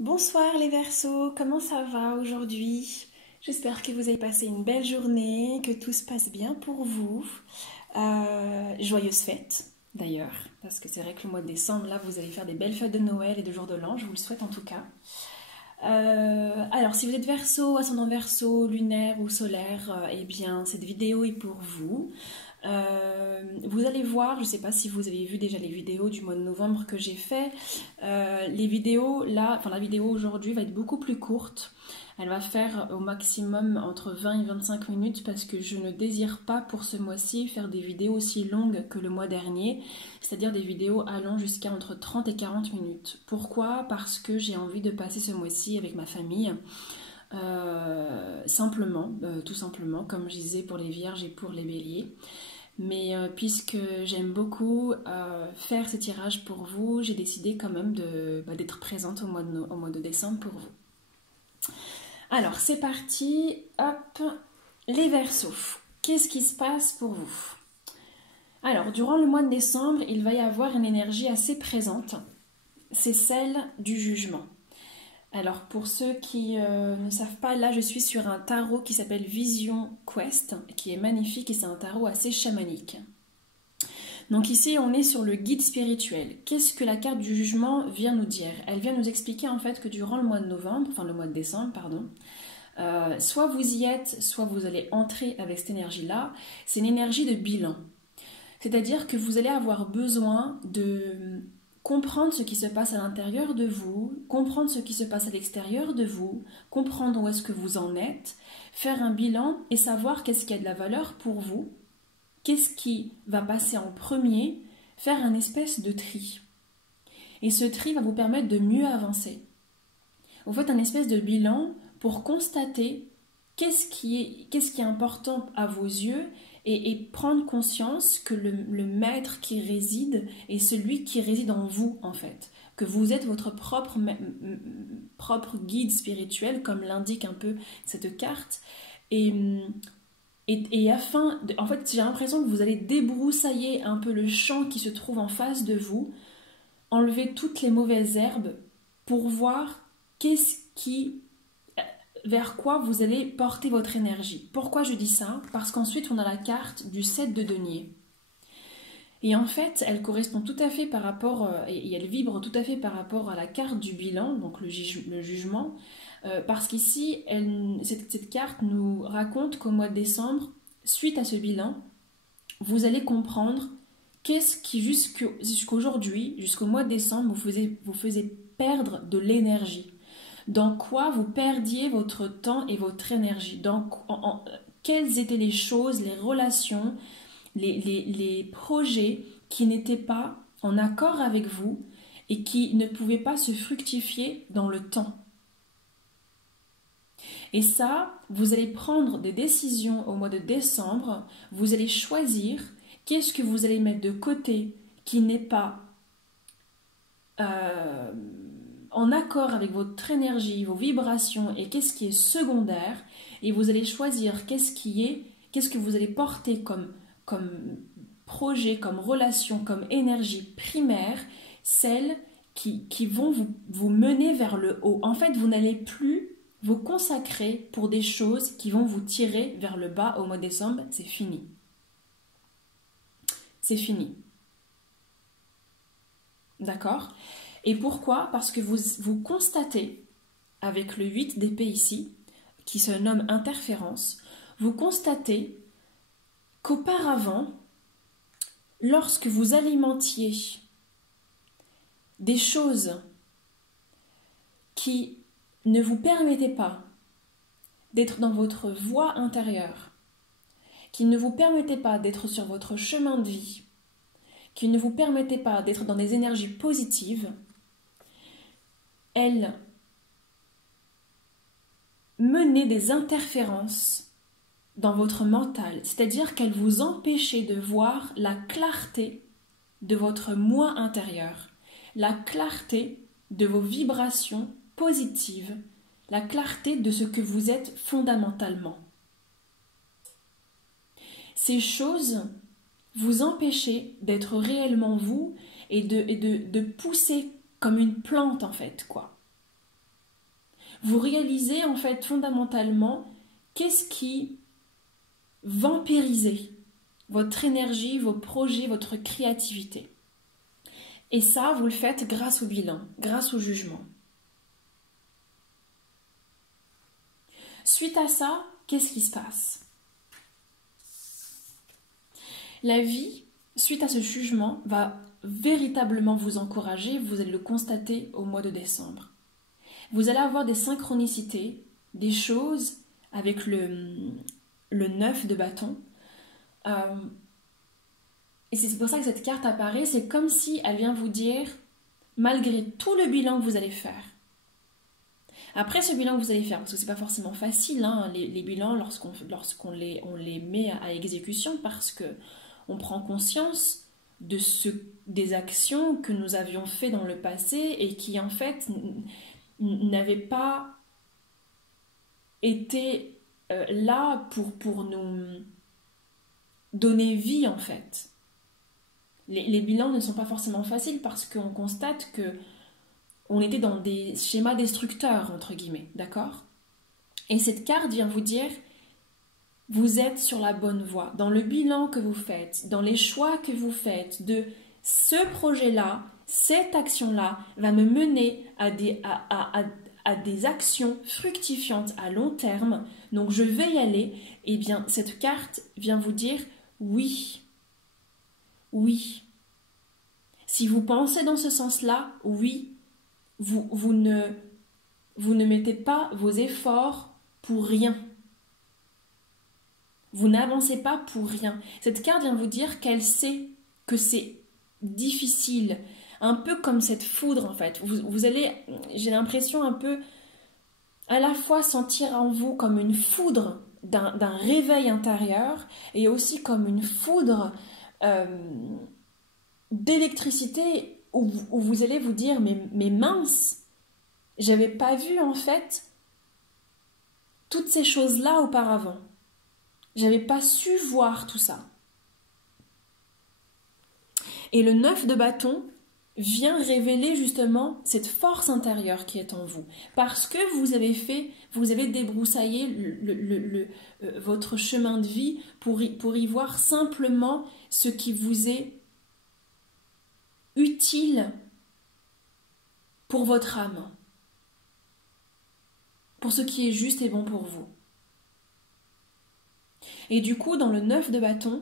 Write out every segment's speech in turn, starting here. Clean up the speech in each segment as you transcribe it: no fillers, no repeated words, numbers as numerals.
Bonsoir les Verseaux, comment ça va aujourd'hui? J'espère que vous avez passé une belle journée, que tout se passe bien pour vous. Joyeuses fêtes d'ailleurs, parce que c'est vrai que le mois de décembre, là, vous allez faire des belles fêtes de Noël et de jour de l'an, je vous le souhaite en tout cas. Alors, si vous êtes Verseau, ascendant Verseau, lunaire ou solaire, eh bien, cette vidéo est pour vous. Vous allez voir, je ne sais pas si vous avez vu déjà les vidéos du mois de novembre que j'ai fait. Les vidéos là, enfin la vidéo aujourd'hui va être beaucoup plus courte. Elle va faire au maximum entre 20 et 25 minutes parce que je ne désire pas pour ce mois-ci faire des vidéos aussi longues que le mois dernier, c'est-à-dire des vidéos allant jusqu'à entre 30 et 40 minutes. Pourquoi? Parce que j'ai envie de passer ce mois-ci avec ma famille. Simplement, tout simplement, comme je disais pour les vierges et pour les béliers. Mais puisque j'aime beaucoup faire ce tirage pour vous, j'ai décidé quand même d'être présente au mois de décembre pour vous. Alors, c'est parti. Hop, les Verseaux. Qu'est-ce qui se passe pour vous? Alors, durant le mois de décembre, il va y avoir une énergie assez présente. C'est celle du jugement. Alors, pour ceux qui ne savent pas, là, je suis sur un tarot qui s'appelle Vision Quest, qui est magnifique et c'est un tarot assez chamanique. Donc ici, on est sur le guide spirituel. Qu'est-ce que la carte du jugement vient nous dire? Elle vient nous expliquer en fait que durant le mois de novembre, enfin le mois de décembre, pardon, soit vous y êtes, soit vous allez entrer avec cette énergie-là. C'est une énergie de bilan. C'est-à-dire que vous allez avoir besoin de comprendre ce qui se passe à l'intérieur de vous, comprendre ce qui se passe à l'extérieur de vous, comprendre où est-ce que vous en êtes, faire un bilan et savoir qu'est-ce qui a de la valeur pour vous, qu'est-ce qui va passer en premier, faire un espèce de tri. Et ce tri va vous permettre de mieux avancer. Vous faites un espèce de bilan pour constater qu'est-ce qui est important à vos yeux et prendre conscience que le maître qui réside est celui qui réside en vous en fait. Que vous êtes votre propre guide spirituel comme l'indique un peu cette carte. Et en fait, j'ai l'impression que vous allez débroussailler un peu le champ qui se trouve en face de vous, enlever toutes les mauvaises herbes pour voir vers quoi vous allez porter votre énergie. Pourquoi je dis ça? Parce qu'ensuite, on a la carte du 7 de denier. Et en fait, elle correspond tout à fait par rapport, et elle vibre tout à fait par rapport à la carte du bilan, donc le jugement, parce qu'ici, cette carte nous raconte qu'au mois de décembre, suite à ce bilan, vous allez comprendre qu'est-ce qui jusqu'aujourd'hui, jusqu'au mois de décembre, vous faisait perdre de l'énergie. Dans quoi vous perdiez votre temps et votre énergie. Quelles étaient les choses, les relations, les projets qui n'étaient pas en accord avec vous et qui ne pouvaient pas se fructifier dans le temps. Et ça, vous allez prendre des décisions au mois de décembre, vous allez choisir qu'est-ce que vous allez mettre de côté qui n'est pas en accord avec votre énergie, vos vibrations et qu'est-ce qui est secondaire, et vous allez choisir qu'est-ce que vous allez porter comme projet, comme relation, comme énergie primaire, celles qui vont vous mener vers le haut. En fait, vous n'allez plus vous consacrer pour des choses qui vont vous tirer vers le bas au mois de décembre. C'est fini. C'est fini. D'accord? Et pourquoi? Parce que vous constatez, avec le 8 d'épée ici, qui se nomme interférence, vous constatez qu'auparavant, lorsque vous alimentiez des choses qui ne vous permettaient pas d'être dans votre voie intérieure, qui ne vous permettaient pas d'être sur votre chemin de vie, qui ne vous permettaient pas d'être dans des énergies positives, elles menaient des interférences dans votre mental, c'est-à-dire qu'elles vous empêchaient de voir la clarté de votre moi intérieur, la clarté de vos vibrations positives, la clarté de ce que vous êtes fondamentalement. Ces choses vous empêchaient d'être réellement vous et de pousser comme une plante en fait, quoi. vous réalisez en fait fondamentalement qu'est-ce qui vampirisait votre énergie, vos projets, votre créativité. Et ça, vous le faites grâce au bilan, grâce au jugement. Suite à ça, qu'est-ce qui se passe? La vie, suite à ce jugement, va véritablement vous encourager, vous allez le constater au mois de décembre. Vous allez avoir des synchronicités, des choses avec le 9 de bâton. Et c'est pour ça que cette carte apparaît, c'est comme si elle vient vous dire, malgré tout le bilan que vous allez faire, après ce bilan que vous allez faire, parce que c'est pas forcément facile, hein, les bilans lorsqu'on les met à exécution, parce que on prend conscience des actions que nous avions fait dans le passé et qui en fait n'avaient pas été là pour nous donner vie en fait. Les bilans ne sont pas forcément faciles parce qu'on constate que on était dans des schémas destructeurs, entre guillemets, d'accord? Et cette carte vient vous dire, vous êtes sur la bonne voie. Dans le bilan que vous faites, dans les choix que vous faites, de ce projet-là, cette action-là va me mener à des actions fructifiantes à long terme, donc je vais y aller. Eh bien, cette carte vient vous dire, oui, oui. Si vous pensez dans ce sens-là, oui, vous ne mettez pas vos efforts pour rien. Vous n'avancez pas pour rien. Cette carte vient vous dire qu'elle sait que c'est difficile. Un peu comme cette foudre en fait. Vous allez, j'ai l'impression un peu, à la fois sentir en vous comme une foudre d'un réveil intérieur et aussi comme une foudre d'électricité où vous allez vous dire mais mince, j'avais pas vu en fait toutes ces choses-là auparavant. J'avais pas su voir tout ça. Et le 9 de bâton vient révéler justement cette force intérieure qui est en vous. Parce que vous avez débroussaillé votre chemin de vie pour y voir simplement ce qui vous est utile pour votre âme. Pour ce qui est juste et bon pour vous. Et du coup, dans le 9 de bâton,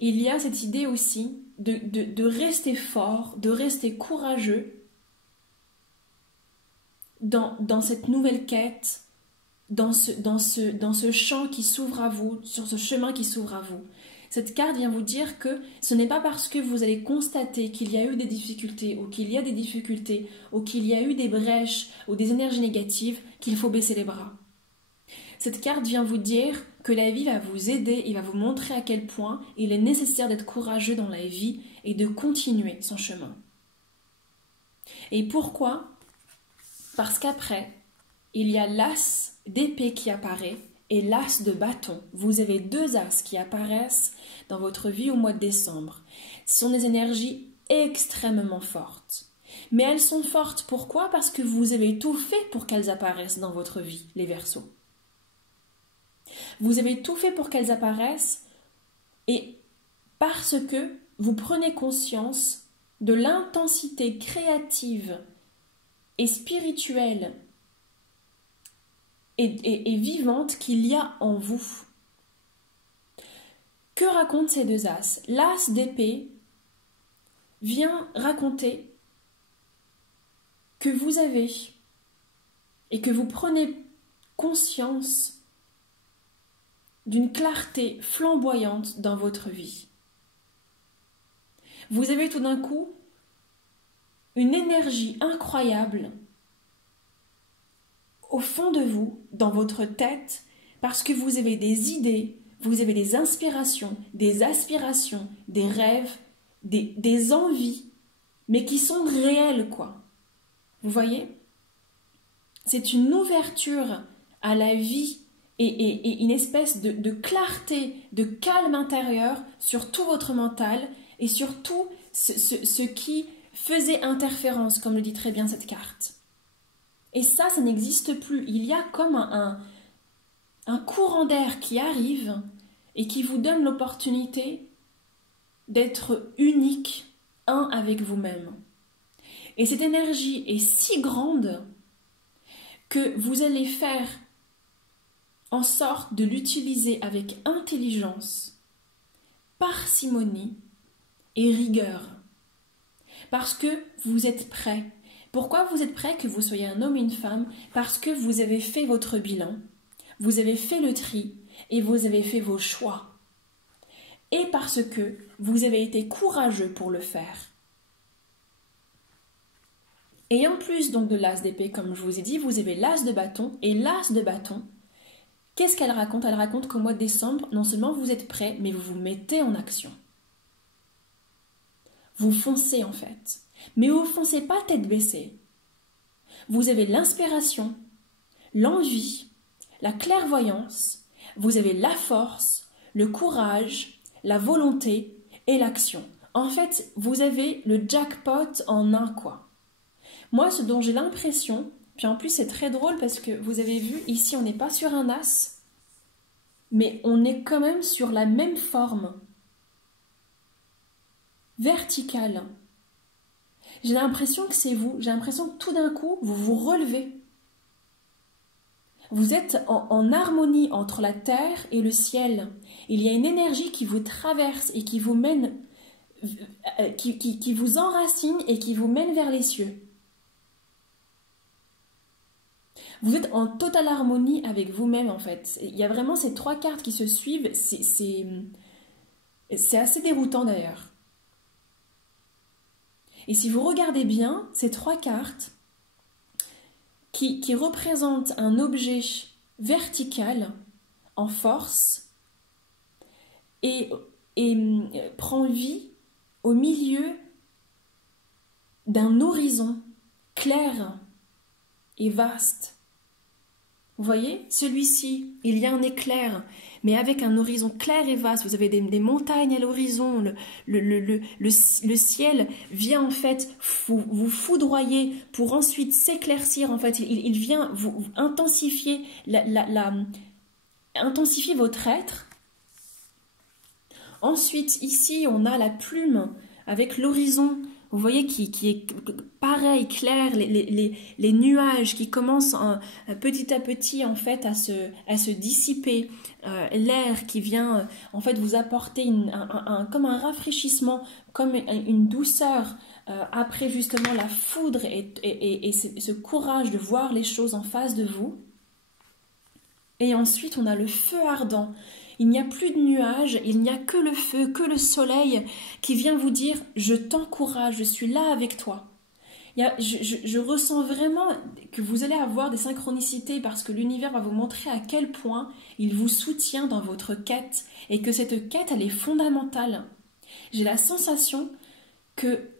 il y a cette idée aussi de rester fort, de rester courageux dans cette nouvelle quête, dans ce champ qui s'ouvre à vous, sur ce chemin qui s'ouvre à vous. Cette carte vient vous dire que ce n'est pas parce que vous allez constater qu'il y a eu des difficultés, ou qu'il y a des difficultés, ou qu'il y a eu des brèches, ou des énergies négatives, qu'il faut baisser les bras. Cette carte vient vous dire que la vie va vous aider et va vous montrer à quel point il est nécessaire d'être courageux dans la vie et de continuer son chemin. Et pourquoi? Parce qu'après, il y a l'as d'épée qui apparaît et l'as de bâton. Vous avez deux as qui apparaissent dans votre vie au mois de décembre. Ce sont des énergies extrêmement fortes. Mais elles sont fortes, pourquoi? Parce que vous avez tout fait pour qu'elles apparaissent dans votre vie, les Verseaux. Vous avez tout fait pour qu'elles apparaissent et parce que vous prenez conscience de l'intensité créative et spirituelle et vivante qu'il y a en vous. Que racontent ces deux as? L'as d'épée vient raconter que vous avez et que vous prenez conscience d'une clarté flamboyante dans votre vie. Vous avez tout d'un coup une énergie incroyable au fond de vous, dans votre tête, parce que vous avez des idées, vous avez des inspirations, des aspirations, des rêves, des envies, mais qui sont réelles, quoi. Vous voyez? C'est une ouverture à la vie et une espèce de clarté, de calme intérieur sur tout votre mental et sur tout ce qui faisait interférence, comme le dit très bien cette carte. Et ça n'existe plus. Il y a comme un courant d'air qui arrive et qui vous donne l'opportunité d'être unique, un avec vous-même. Et cette énergie est si grande que vous allez faire en sorte de l'utiliser avec intelligence, parcimonie et rigueur. Parce que vous êtes prêt. Pourquoi vous êtes prêt, que vous soyez un homme ou une femme? Parce que vous avez fait votre bilan, vous avez fait le tri et vous avez fait vos choix. Et parce que vous avez été courageux pour le faire. Et en plus donc de l'as d'épée, comme je vous ai dit, vous avez l'as de bâton. Et l'as de bâton, qu'est-ce qu'elle raconte? Elle raconte qu'au mois de décembre, non seulement vous êtes prêts, mais vous vous mettez en action. Vous foncez en fait. Mais vous ne foncez pas tête baissée. Vous avez l'inspiration, l'envie, la clairvoyance, vous avez la force, le courage, la volonté et l'action. En fait, vous avez le jackpot en un quoi. Moi, ce dont j'ai l'impression, puis en plus c'est très drôle parce que vous avez vu, ici on n'est pas sur un as, mais on est quand même sur la même forme, verticale. J'ai l'impression que c'est vous, j'ai l'impression que tout d'un coup, vous vous relevez. Vous êtes en harmonie entre la terre et le ciel. Il y a une énergie qui vous traverse et qui vous mène, qui vous enracine et qui vous mène vers les cieux. Vous êtes en totale harmonie avec vous-même en fait. Il y a vraiment ces trois cartes qui se suivent. C'est assez déroutant d'ailleurs. Et si vous regardez bien, ces trois cartes qui représentent un objet vertical en force et prend vie au milieu d'un horizon clair et vaste. Vous voyez, celui-ci, il y a un éclair, mais avec un horizon clair et vaste. Vous avez des montagnes à l'horizon, le ciel vient en fait vous foudroyer pour ensuite s'éclaircir. En fait, il vient vous intensifier, intensifier votre être. Ensuite, ici, on a la plume avec l'horizon. Vous voyez qui est pareil, clair, les nuages qui commencent petit à petit en fait à se dissiper, l'air qui vient en fait vous apporter comme un rafraîchissement, comme une douceur après justement la foudre et ce courage de voir les choses en face de vous. Et ensuite on a le feu ardent. Il n'y a plus de nuages, il n'y a que le feu, que le soleil qui vient vous dire « je t'encourage, je suis là avec toi ». Je ressens vraiment que vous allez avoir des synchronicités parce que l'univers va vous montrer à quel point il vous soutient dans votre quête et que cette quête, elle est fondamentale. J'ai la sensation que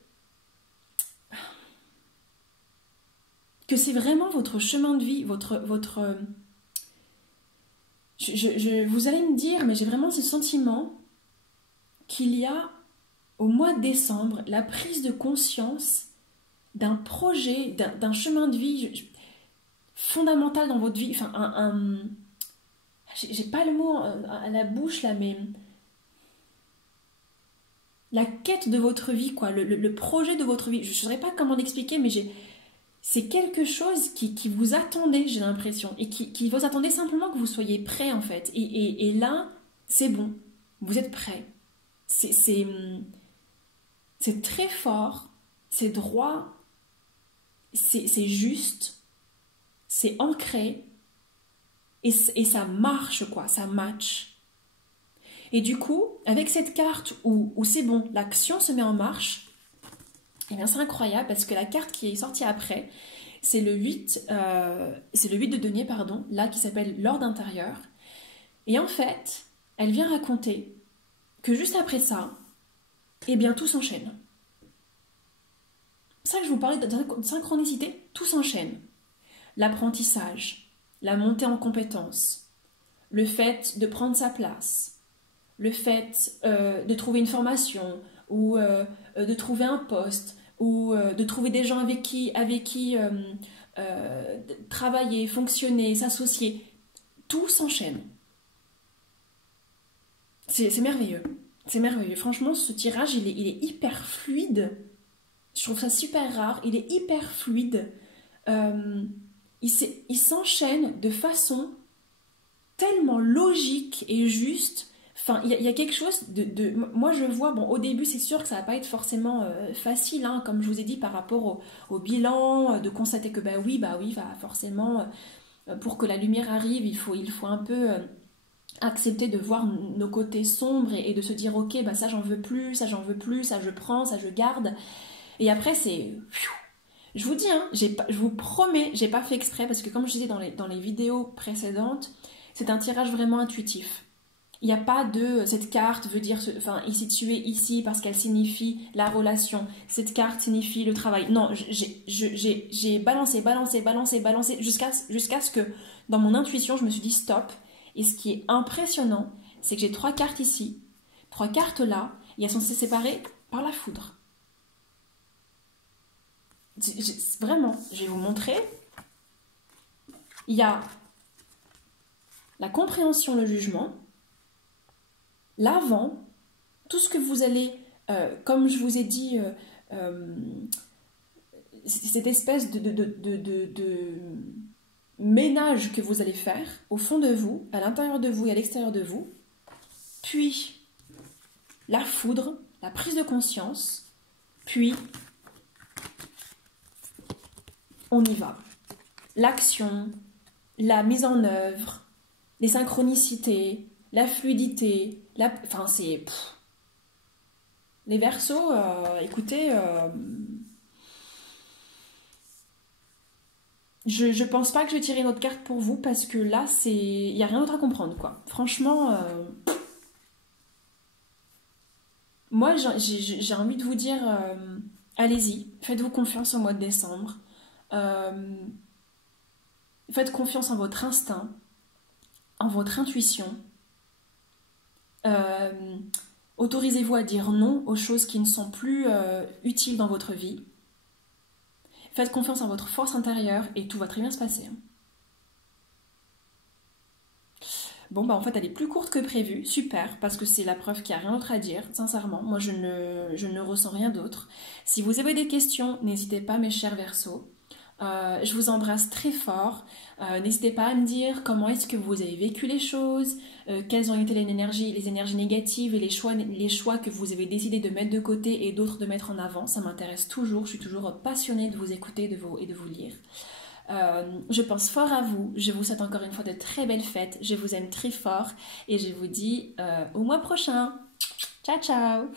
c'est vraiment votre chemin de vie, votre vous allez me dire, mais j'ai vraiment ce sentiment qu'il y a au mois de décembre la prise de conscience d'un projet, d'un chemin de vie fondamental dans votre vie. Enfin, j'ai pas le mot à la bouche là, mais la quête de votre vie, quoi, le projet de votre vie. Je ne saurais pas comment l'expliquer, mais c'est quelque chose qui vous attendait, j'ai l'impression, et qui vous attendait simplement que vous soyez prêt en fait. Et là, c'est bon, vous êtes prêt. C'est très fort, c'est droit, c'est juste, c'est ancré, et ça marche quoi, ça match. Et du coup, avec cette carte où c'est bon, l'action se met en marche, et bien c'est incroyable parce que la carte qui est sortie après, c'est le 8 de denier, pardon, là qui s'appelle l'ordre intérieur. Et en fait, elle vient raconter que juste après ça, eh bien tout s'enchaîne. C'est ça que je vous parlais de synchronicité, tout s'enchaîne. L'apprentissage, la montée en compétences, le fait de prendre sa place, le fait de trouver une formation ou de trouver un poste, ou de trouver des gens avec qui travailler, fonctionner, s'associer, tout s'enchaîne. C'est merveilleux. C'est merveilleux. Franchement, ce tirage, il est hyper fluide. Je trouve ça super rare. Il est hyper fluide. Il s'enchaîne de façon tellement logique et juste. Enfin, il y a quelque chose Moi, je vois, bon, au début, c'est sûr que ça va pas être forcément facile, hein, comme je vous ai dit, par rapport au bilan, de constater que, bah oui, va forcément, pour que la lumière arrive, il faut un peu accepter de voir nos côtés sombres et de se dire, ok, bah ça, j'en veux plus, ça, je prends, ça, je garde. Et après, c'est... Je vous dis, hein, je vous promets, j'ai pas fait exprès, parce que comme je disais dans les vidéos précédentes, c'est un tirage vraiment intuitif. Il n'y a pas de cette carte veut dire, enfin, est située ici parce qu'elle signifie la relation. Cette carte signifie le travail. Non, j'ai balancé jusqu'à ce que dans mon intuition, je me suis dit stop. Et ce qui est impressionnant, c'est que j'ai 3 cartes ici, 3 cartes là, et elles sont séparées par la foudre. Vraiment, je vais vous montrer. Il y a la compréhension, le jugement, l'avant, tout ce que vous allez, comme je vous ai dit, cette espèce de ménage que vous allez faire au fond de vous, à l'intérieur de vous et à l'extérieur de vous, puis la foudre, la prise de conscience, puis on y va. L'action, la mise en œuvre, les synchronicités, la fluidité, enfin c'est... Les Verseaux, écoutez, je pense pas que je vais tirer une autre carte pour vous parce que là, il n'y a rien d'autre à comprendre, quoi. Franchement, moi, j'ai envie de vous dire, allez-y, faites-vous confiance au mois de décembre. Faites confiance en votre instinct, en votre intuition. Autorisez-vous à dire non aux choses qui ne sont plus utiles dans votre vie. Faites confiance en votre force intérieure et tout va très bien se passer. Bon, bah en fait, elle est plus courte que prévu. Super, parce que c'est la preuve qu'il n'y a rien d'autre à dire. Sincèrement, moi, je ne ressens rien d'autre. Si vous avez des questions, n'hésitez pas, mes chers Verseaux. Je vous embrasse très fort. N'hésitez pas à me dire comment est-ce que vous avez vécu les choses, quelles ont été les énergies négatives et les choix que vous avez décidé de mettre de côté et d'autres de mettre en avant. Ça m'intéresse toujours. Je suis toujours passionnée de vous écouter et de vous lire. Je pense fort à vous. Je vous souhaite encore une fois de très belles fêtes. Je vous aime très fort et je vous dis au mois prochain. Ciao, ciao.